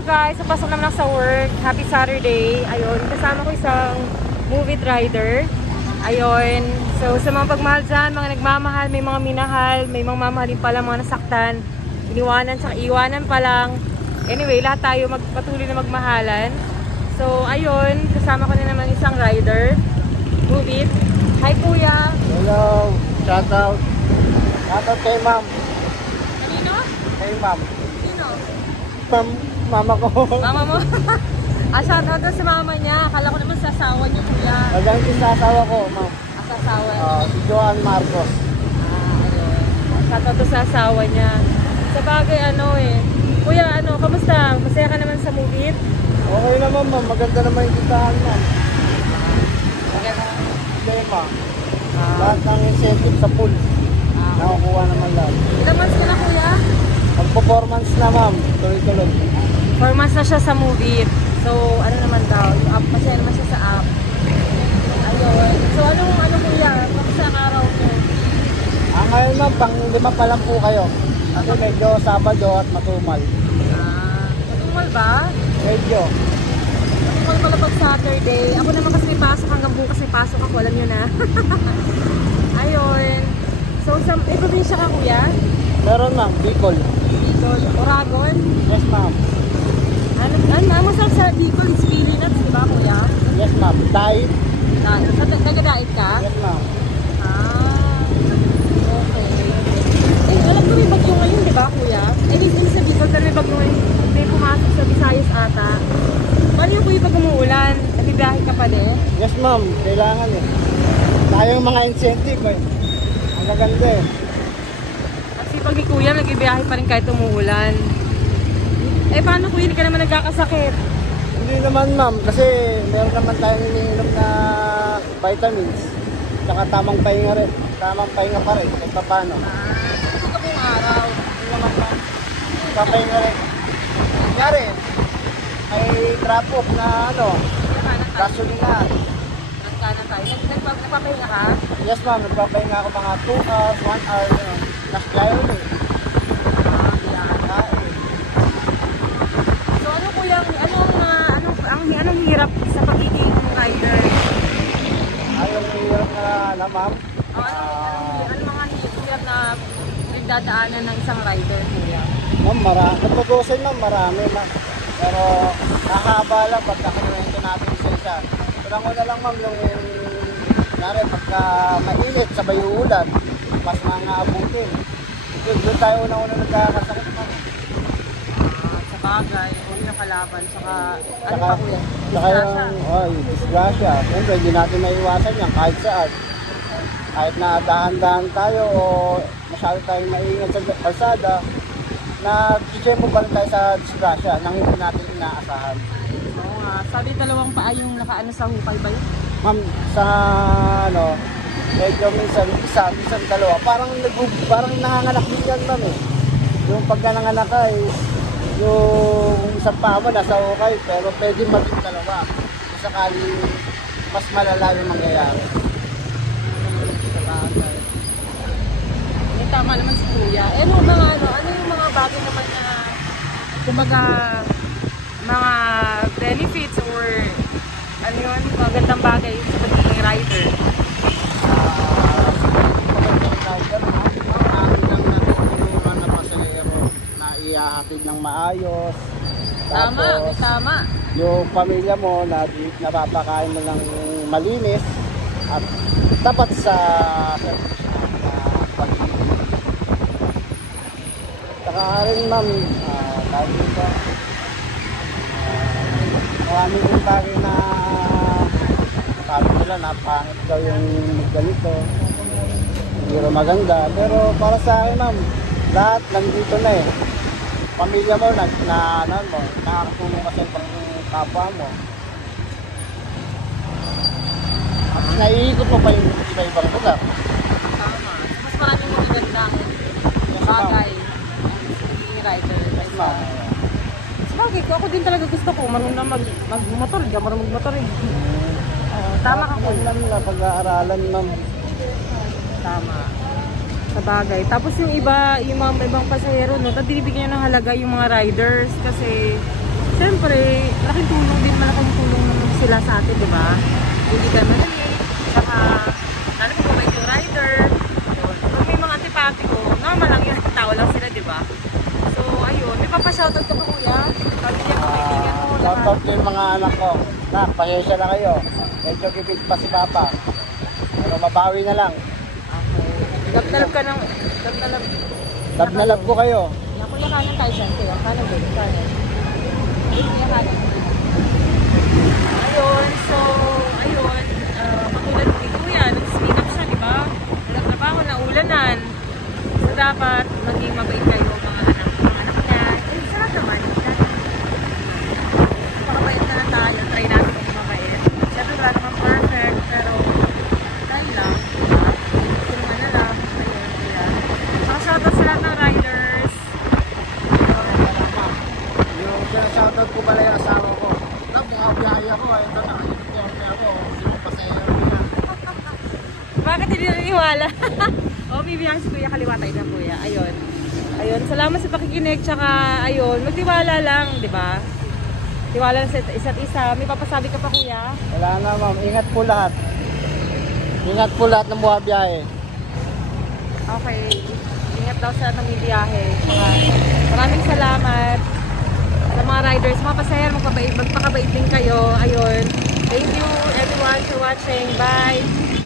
Hello guys, napasok naman ako sa work. Happy Saturday. Ayun, kasama ko isang movie rider. Ayun, so sa mga pagmahal dyan, mga nagmamahal, may mga minahal, may mga mamahalin pala, mga nasaktan, iniwanan, tsaka iwanan pa lang. Anyway, lahat tayo magpatuloy na magmahalan. So ayun, kasama ko na naman isang rider. Movie. Hi kuya. Hello, shout out. Shout out kay ma'am. Kanino? Kay ma'am. Sino? Ma'am, mama ko. Mama mo? Shout out sa mama niya. Akala ko naman sa asawa niyo kuya. Magang sa asawa ko, ma'am. Sa asawa. Si Joan Marcos. Ayun. Shout out sa asawa niya. Sa bagay kuya kamusta? Masaya ka naman sa movie? Okay naman, ma'am. Maganda naman yung titahan, ma'am. Maganda. Tema. Lahat ng incentive sa pool. Nakukuha naman lahat. Ilang months ka na kuya? Pag-performance na, ma'am. Tuloy-tuloy. 4 months na siya sa movie. So, ano naman daw? Yung app, masaya naman siya sa app. Ayun. So, ano kuya? Kamusta ang araw mo? Ngayon, ma'am, pang-5 pa lang po kayo. Kasi medyo Sabado at matumal. Matumal ba? Medyo. Matumal pala pag Saturday. Ako naman kasi may pasok hanggang bukas may pasok ako. Alam nyo na. Ayun. So, may probinsya ka kuya? Meron, ma'am. Bicol. Bicol. Oragon? Yes, ma'am. Masarap sa Bicol is pili nuts, di ba kuya? Yes, ma'am. Diet. Nag-diet ka? Yes, ma'am. Okay. Alam ko may bagyo ngayon, di ba kuya? Dito sa Bicol, pero may bagyo ngayon. May pumasok sa Visayas ata. Paano yung kuya pag umuulan? Nabibiyahe ka pa din? Yes, ma'am. Kailangan eh. Tayong mga incentive eh. Ang gaganda eh. Kasi pag ni kuya, nagbibiyahe pa rin kahit umuulan. Paano kuya? Hindi ka naman nagkakasakit? Hindi naman, ma'am. Kasi meron naman tayong iniinom na vitamins. Tsaka tamang pahinga rin. Tamang pahinga pa rin. Kahit pa paano. Kasi ka buong araw. Hindi naman, ma'am. Papahinga rin. Kunyari, may drop-off na gasolina. Nagkanan tayo. Nagpapahinga ka? Yes, ma'am. Nagpapahinga ako mga 2 hours, 1 hour. Naslayo ulit. So ano kuya, anong hirap sa pagiging rider? Ayaw ko hirap na, ma'am. Ano mga hirap na nagdadaanan ng isang rider kuya? Ma'am, natutusin, ma'am, marami, ma'am. Pero nakahaba lang pagka kinuwento natin isa-isa. Parang ko na lang, ma'am, yung pagka mainit, sabay uulan, mas mga abutin. Doon tayo una-una nagkakasakit, ma'am. Sa bagay, huwag na kalaban, saka ano pa kuya? Saka yung disgrasya. Siyempre, hindi natin maiwasan yan kahit saan. Kahit na dahan-dahan tayo o masyado tayong maingat sa kalsada, na-check mo ba tayo sa disgrasya nang hindi natin inaasahan. Oo nga, sabi dalawang paa yung nakaano sa hukay ba yun? Ma'am, sa medyo minsan dalawa. Parang nanganganak din yan, ma'am eh. Yung pagka nanganak ka yung isang paa mo nasa okay, pero pwede maging dalawa. Sakali mas malala yung mangyayari. Sa bagay. Tama naman si kuya. Ano yung mga bagay naman na kumbaga mga benefits or ano yun, magandang bagay sa pagiging rider? Ihahatid ng maayos. Tama, Tapos, tama. yung pamilya mo na napapakain mo ng malinis at tapat sa servisyo na pag-ibig. Saka rin, ma'am, tawag dito, marami rin bagay na sabi nila napangit daw yung ganito, hindi rin maganda. Pero para sa akin, ma'am, lahat nandito na eh. Pamilya mo, nakakatulong ka sa kapwa mo. At naiikot mo pa yung iba-ibang lugar. Tama. Mas maraming magagandang bagay ang rider. Yes, ma'am. Sabagay ko, ako din talaga gusto ko marunong na mag-motor. Hindi marunong mag-motor eh. Tama ka ko. Lang na pag-aaralan, ma'am. Tama. Sa bagay. Tapos yung iba, yung mga ibang pasahero, no, binibigyan ng halaga yung mga riders kasi Siyempre, malaking tulong naman sila sa atin, di ba? Hindi ka malate, saka, lalo kung mabait yung rider, yun. Kung may mga antipatiko, normal lang yun, tao lang sila, di ba? So, ayun, may papashoutout ka pa kuya? Pamilya ko, kaibigan mo, lahat. Shoutout ko yung mga anak ko. Nak, pasensya na kayo. Medyo gipit pa si Papa. Pero mabawi na lang. Okay. Lab ka ng, Love na love ko kayo. Yan, kuya, kanan tayo siya, kuya, kanan din, kanan. Kuya, kanan. Ayun, so, ayun, katulad ni kuya, nag-speak up siya, di ba? Nagtrabaho na ulanan. So, dapat maging mabait kayo, mga anak niya. Eh, sarap naman. Pakabait na lang tayo, try natin kung mabait. Siyempre, wala naman perfect, pero try lang, di ba? Tulungan na lang, ayun, kuya. Mga shoutout sa lahat ng riders. Yung shoutout ko pala yung asawa ko. Biyaya ko. Ito na. Biyaya ko. Sino pasayero niya. Bakit hindi naniniwala? O, bibiyang si Kuya, kaliwa tayo na Kuya. Ayun. Ayun, salamat sa pakikinig. Tsaka, ayun, magtiwala lang, di ba? Tiwala lang sa isa't isa. May papasabi ka pa, Kuya? Wala na ma'am. Ingat po lahat. Ingat po lahat ng buha biyahe. Okay. Ingat daw sa ng biyahe. Tsaka, maraming salamat sa mga riders, mga pasahero, magpakabait din kayo. Ayun. Thank you everyone for watching. Bye!